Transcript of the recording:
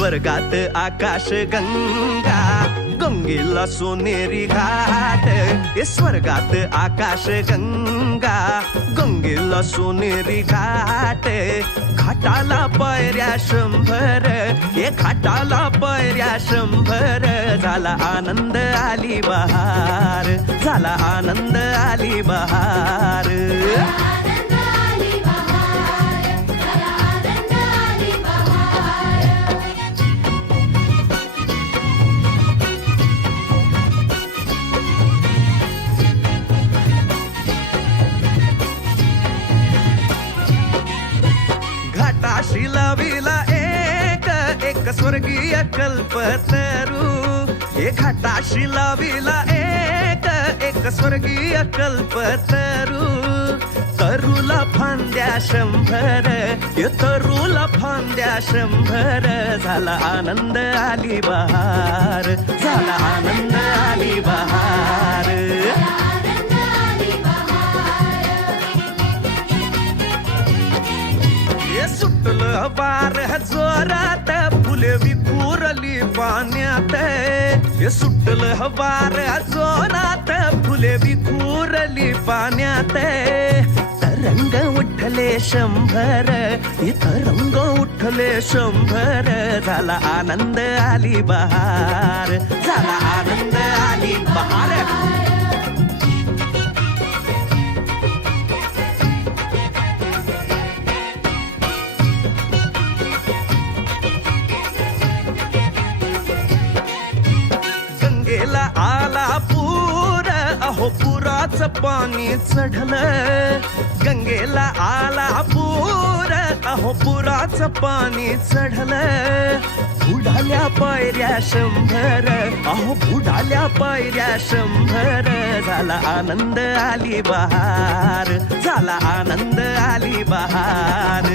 स्वर्गात आकाश गंगा गंगेला सोनेरी घाट स्वर्गात आकाश गंगा गंगेला सोनेरी घाट घाटाला पायऱ्या 100 घाटाला पायऱ्या 100 झाला आनंद आली बहार झाला आनंद आली बहार घाटाशी लाविला एक स्वर्गीय कल्पतरू हे घाटाशी लाविला एक स्वर्गीय कल्पतरू तरुला फांद्या 100 हे तरुला फांद्या 100 झाला आनंद आली बहार झाला आनंद आली बहार सुटलं वार जोरात फुले विखुरली पाण्यात सुटलं वार जोरात फुले विखुरली पाण्यात तरंग उठले 100 तरंग उठले 100 झाला आनंद आली बहार झाला आनंद आली बहार आला पूर अहो पुराचं पाणी चढलं गंगेला आला पूर अहो पुराचं पाणी चढलं बुडाल्या पायऱ्या 100 अहो बुडाल्या पायऱ्या 100 झाला आनंद आली बहार झाला आनंद आली बहार